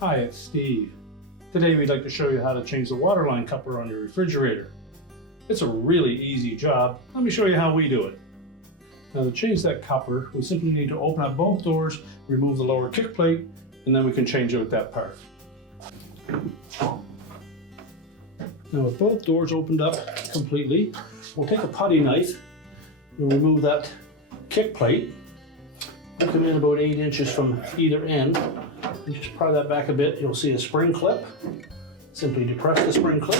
Hi, it's Steve. Today we'd like to show you how to change the water line coupler on your refrigerator. It's a really easy job. Let me show you how we do it. Now to change that coupler, we simply need to open up both doors, remove the lower kick plate, and then we can change out that part. Now with both doors opened up completely, we'll take a putty knife and remove that kick plate. We'll come in about 8 inches from either end. And just pry that back a bit, you'll see a spring clip. Simply depress the spring clip.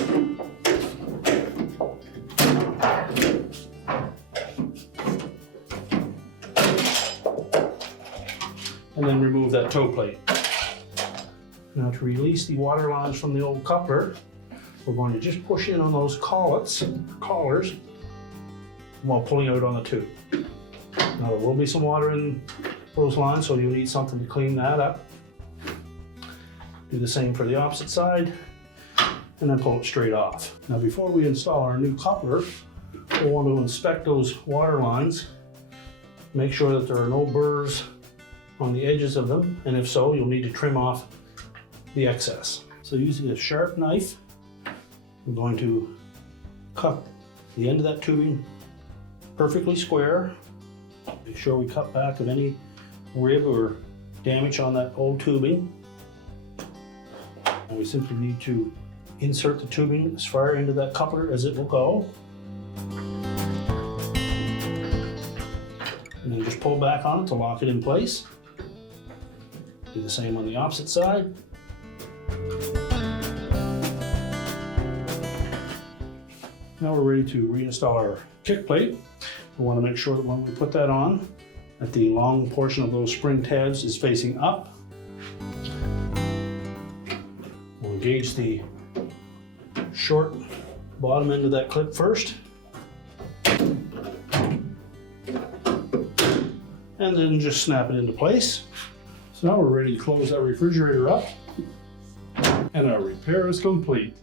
And then remove that toe plate. Now to release the water lines from the old coupler, we're going to just push in on those collars while pulling out on the tube. Now there will be some water in those lines, so you'll need something to clean that up. Do the same for the opposite side, and then pull it straight off. Now before we install our new coupler, we'll want to inspect those water lines, make sure that there are no burrs on the edges of them, and if so, you'll need to trim off the excess. So using a sharp knife, we're going to cut the end of that tubing perfectly square. Make sure we cut back of any rib or damage on that old tubing. And we simply need to insert the tubing as far into that coupler as it will go. And then just pull back on it to lock it in place. Do the same on the opposite side. Now we're ready to reinstall our kick plate. We want to make sure that when we put that on, that the long portion of those spring tabs is facing up. We'll engage the short bottom end of that clip first. And then just snap it into place. So now we're ready to close that refrigerator up, and our repair is complete.